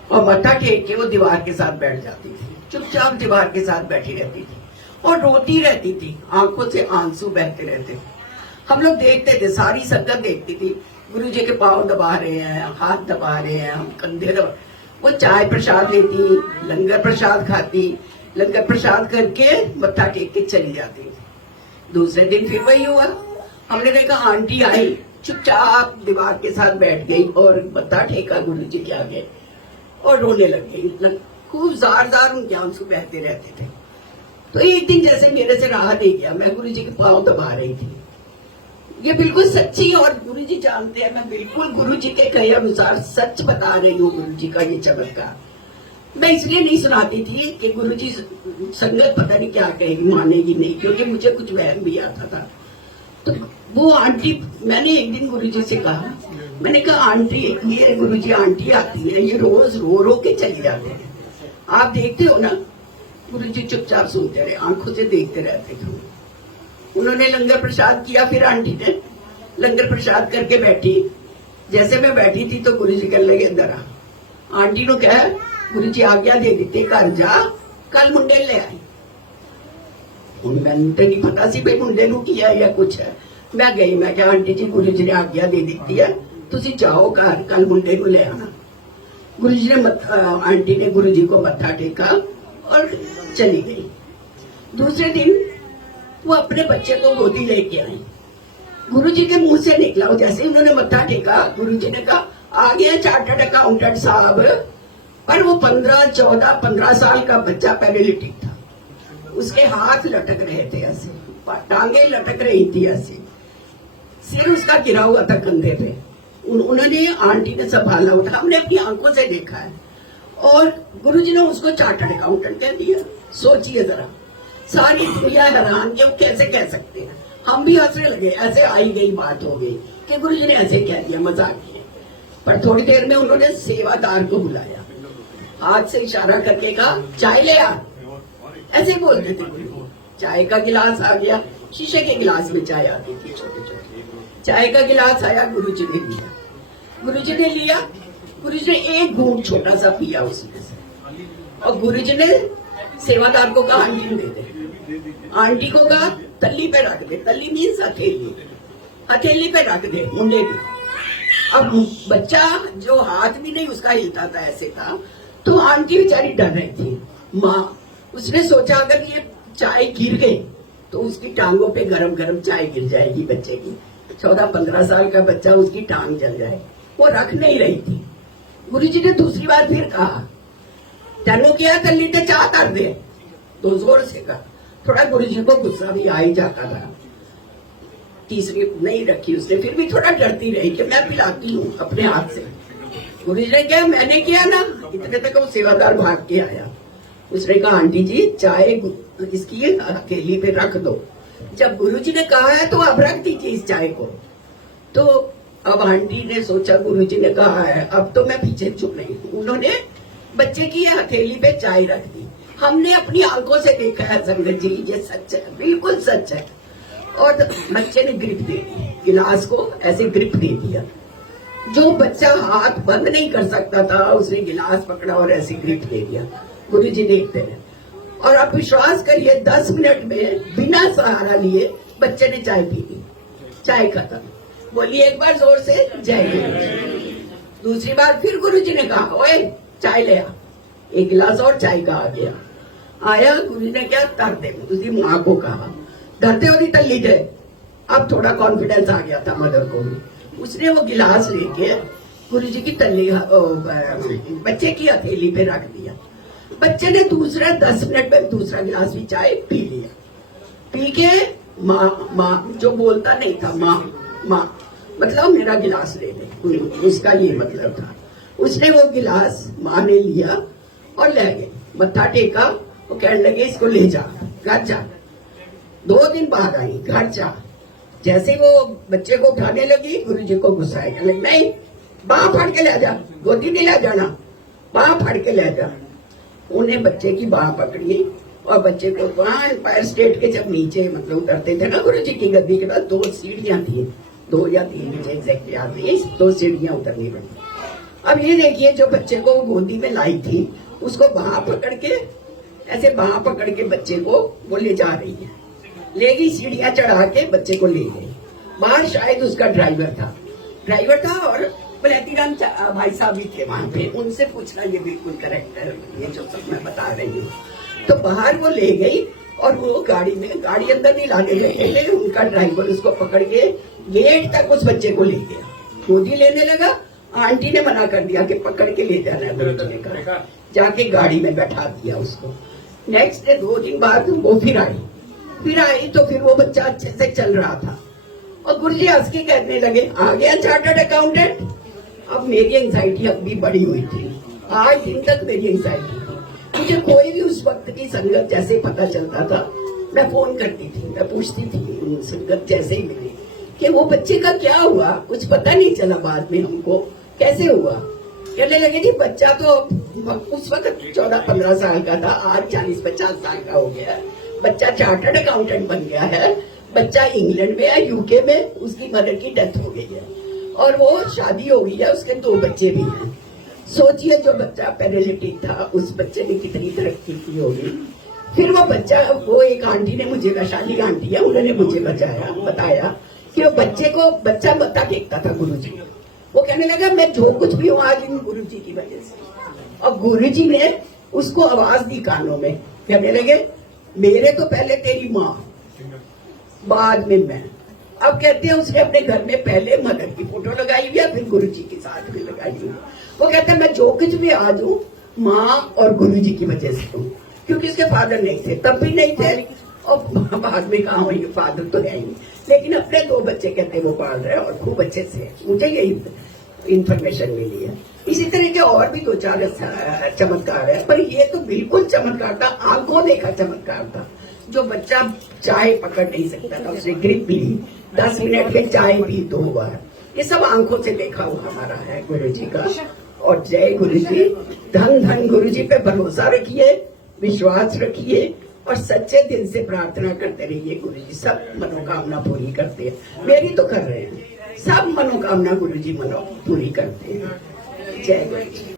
और मत्था टेक के वो दीवार के साथ बैठ जाती थी, चुपचाप दीवार के साथ बैठी रहती थी और रोती रहती थी, आंखों से आंसू बहते रहते। हम लोग देखते थे, सारी संगत देखती थी, गुरुजी के पांव दबा रहे हैं, हाथ दबा रहे हैं, हम कंधे दबा। वो चाय प्रसाद लेती, लंगर प्रसाद खाती, लंगर प्रसाद करके मत्था टेक के चली जाती थी। दूसरे दिन फिर वही हुआ। हमने देखा आंटी आई, चुपचाप दीवार के साथ बैठ गई और मत्था टेका गुरुजी के आगे और रोने लग गई। खूब जार जार उनके आंसू बहते रहते थे। तो एक दिन जैसे मेरे से रहा नहीं गया, मैं गुरुजी के पांव दबा रही थी। ये बिल्कुल सच्ची, और गुरुजी जानते हैं मैं बिल्कुल गुरुजी के कहे अनुसार सच बता रही हूँ। गुरुजी का ये चमत्कार मैं इसलिए नहीं सुनाती थी कि गुरुजी संगत पता नहीं क्या कहेगी, मानेगी नहीं, क्योंकि मुझे कुछ वहम भी आता था। तो वो आंटी, मैंने एक दिन गुरुजी से कहा, मैंने कहा आंटी, ये गुरुजी आंटी आती है, ये रोज रो रो के चली जाते हैं, आप देखते हो ना। गुरुजी चुपचाप सुनते रहे, आंखों से देखते रहते थे। उन्होंने लंगर प्रसाद किया, फिर आंटी ने लंगर प्रसाद करके बैठी। जैसे मैं बैठी थी तो गुरुजी कहने लगे अंदर आ। आंटी ने कहा गुरुजी आज्ञा दे देते, घर जा, कल मुंडे ले आई। मैंने तो नहीं पता सी भाई मुंडे नू किया या कुछ है। मैं गई, मैं क्या आंटी जी गुरुजी ने आज्ञा दे दी है, तुसी जाओ घर, कल मुंडे को ले आना। गुरुजी ने आंटी ने गुरुजी को मत्था टेका और चली गई। दूसरे दिन वो अपने बच्चे को गोदी लेके आई। गुरुजी के मुंह से निकला, वो जैसे उन्होंने मत्था टेका, गुरुजी ने कहा आ गया चार्टर्ड अकाउंटेंट साहब। पर वो 15 साल का बच्चा पैरालिटिक था, उसके हाथ लटक रहे थे ऐसे, टांगे लटक रही थी ऐसे, सिर उसका गिरा हुआ था कंधे पे। उन्होंने आंटी ने संभाला उठा, हमने अपनी आंखों से देखा है। और गुरुजी ने उसको चार्टर्ड अकाउंटेंट कह दिया। सोचिए जरा, सारी दुनिया हैरान कि वो कैसे कह सकते हैं। हम भी हंसने लगे, ऐसे आई गई बात हो गई कि गुरुजी ने ऐसे कह दिया, मजाक किए। पर थोड़ी देर में उन्होंने सेवादार को बुलाया, हाथ से इशारा करके कहा चाय ले आ। ऐसे बोलते थे गुरुजी। चाय का गिलास आ गया, शीशे के गिलास में चाय आती थी छोटे छोटे। चाय का गिलास आया, गुरुजी ने लिया। गुरुजी ने लिया, गुरुजी ने एक घूंट छोटा सा पिया उसमें से, और गुरुजी ने सेवादार को कहा आंटी को दे दे। आंटी को कहा तल्ली पे रख दे, तल्ली मीन्स हथेली, हथेली पे रख दे मुंडे की। अब बच्चा जो हाथ भी नहीं उसका हिलता था, ऐसे था। तो आंटी बेचारी डर रही थी, माँ। उसने सोचा अगर ये चाय गिर गई तो उसकी टांगों पे गरम गरम चाय गिर जाएगी बच्चे की। 14-15 साल का बच्चा, उसकी टांग जल जाए। वो रख नहीं रही थी। गुरुजी ने दूसरी बार फिर कहा तेनू किया तल्ली ते चाह कर दे, तो जोर से कहा। थोड़ा गुरुजी को गुस्सा भी आ ही जाता था। तीसरी नहीं रखी उसने, फिर भी थोड़ा डरती रही कि मैं पिलाती हूँ अपने हाथ से। गुरुजी ने कहा मैंने किया ना। इतने तक वो सेवादार भाग के आया। उसने कहा आंटी जी चाय इसकी हथेली पे रख दो। जब गुरुजी ने कहा है तो अब रख दीजिए इस चाय को। तो अब आंटी ने सोचा गुरुजी ने कहा है, अब तो मैं पीछे चुप नहीं हूँ। उन्होंने बच्चे की हथेली पे चाय रख दी। हमने अपनी आंखों से देखा है संगत जी, ये सच है, बिल्कुल सच है। और बच्चे ने ग्रिप दे दी, गिलास को ऐसे ग्रिप दे दिया। जो बच्चा हाथ बंद नहीं कर सकता था उसने गिलास पकड़ा और ऐसे ग्रिप दे दिया। गुरुजी देखते रहे, और आप विश्वास करिए 10 मिनट में बिना सहारा लिए बच्चे ने चाय पी ली। चाय खत्म। बोलिए एक बार जोर से जय गुरुजी। दूसरी बार फिर गुरुजी ने कहा ओए चाय ले आ। एक गिलास और चाय का आ गया। आया, गुरुजी ने क्या कर दे, उसकी माँ को कहा धरते हो तल्ली दे। अब थोड़ा कॉन्फिडेंस आ गया था मदर को भी। उसने वो गिलास लेके गुरुजी की तल्ली बच्चे की हथेली पे रख दिया। बच्चे ने दूसरा 10 मिनट में दूसरा गिलास भी चाय पी लिया। पी के माँ जो बोलता नहीं था, माँ मतलब मेरा गिलास ले ले, उसका ये मतलब था। उसने वो गिलास माँ ने लिया और ले गए, मत्था टेका। वो कहने लगे इसको ले जा, घर जा। 2 दिन बाद आई, घर जा। जैसे वो बच्चे को उठाने लगी, गुरुजी को गुस्सा आया, नहीं बाह फाड़ के ले जा, गोदी नहीं ले जाना, बाह फाड़ के ले जा। उन्हें बच्चे की बाह पकड़ी और बच्चे को वहां एम्पायर स्टेट के जब नीचे मतलब उतरते थे ना गुरुजी की गद्दी के बाद 2 सीढ़ियां थी, 2 या 3 मुझे एग्जैक्ट याद नहीं, 2 सीढ़ियां उतरनी पड़ी। अब ये देखिए, जो बच्चे को वो गोदी में लाई थी, उसको बांह पकड़ के, ऐसे बांह पकड़ के बच्चे को वो ले जा रही है, ले गई, सीढ़ियां चढ़ा के बच्चे को ले गई। बाहर शायद उसका ड्राइवर था और बलैतीराम भाई साहब भी थे वहां पे, उनसे पूछना, ये बिल्कुल करेक्ट है ये जो सब मैं बता रही हूँ। तो बाहर वो ले गई और वो गाड़ी अंदर नहीं लाने गए, उनका ड्राइवर उसको पकड़ के गेट तक उस बच्चे को ले गया, गोदी लेने लगा। आंटी ने मना कर दिया कि पकड़ के ले जाना है, गुरुजी ने कहा, जाके गाड़ी में बैठा दिया उसको। नेक्स्ट डे 2 दिन बाद वो फिर आई तो फिर वो बच्चा अच्छे से चल रहा था और गुरुजी हंस के कहने लगे, आ गया चार्टर्ड अकाउंटेंट। अब मेरी एंजाइटी अब भी बड़ी हुई थी, 8 दिन तक मेरी एंजाइटी थी। मुझे कोई भी उस वक्त की संगत जैसे पता चलता था, मैं फोन करती थी, मैं पूछती थी उन संगत जैसे ही मिली कि वो बच्चे का क्या हुआ। कुछ पता नहीं चला बाद में हमको कैसे हुआ। कहने लगे जी बच्चा तो उस वक्त 14-15 साल का था, आज 40-50 साल का हो गया। बच्चा चार्टर्ड अकाउंटेंट बन गया है, बच्चा इंग्लैंड में है, यूके में, उसकी मदर की डेथ हो गई है और वो शादी हो गई है, उसके 2 बच्चे भी हैं। सोचिए जो बच्चा पैरालिटिक था, उस बच्चे ने कितनी तरक्की की होगी। फिर वो बच्चा, वो एक आंटी ने मुझे, वैशाली आंटी है, उन्होंने मुझे बताया कि वो बच्चा मत्था टेकता था गुरुजी। वो कहने लगा मैं जो कुछ भी हूँ आज इन गुरुजी की वजह से। और गुरुजी ने उसको आवाज दी कानों में, कहने लगे मेरे तो पहले तेरी माँ, बाद में मैं। अब कहते हैं उसने अपने घर में पहले मदर की फोटो लगाई हुई है, फिर गुरुजी के साथ भी लगाई हुई। वो कहता है मैं जो कुछ भी आज हूँ माँ और गुरुजी की वजह से हूँ, क्योंकि उसके फादर नहीं थे, तब भी नहीं थे और बाद में कहा हुई फादर तो है ही, लेकिन अपने 2 बच्चे कहते वो पाल रहे और खूब अच्छे से। मुझे यही इंफॉर्मेशन मिली है। इसी तरह के और भी 2-4 चमत्कार है, पर ये तो बिल्कुल चमत्कार था, आंखों देखा चमत्कार था। जो बच्चा चाय पकड़ नहीं सकता था, उसने ग्रिप ली, 10 मिनट में चाय पी 2 बार, ये सब आंखों से देखा हुआ हमारा है गुरुजी का। और जय गुरुजी, धन धन गुरुजी पे भरोसा रखिए, विश्वास रखिए और सच्चे दिल से प्रार्थना करते रहिए। गुरुजी सब मनोकामना पूरी करते हैं, मेरी तो कर रहे हैं, सब मनोकामना गुरुजी पूरी करते हैं। जय गुरुजी।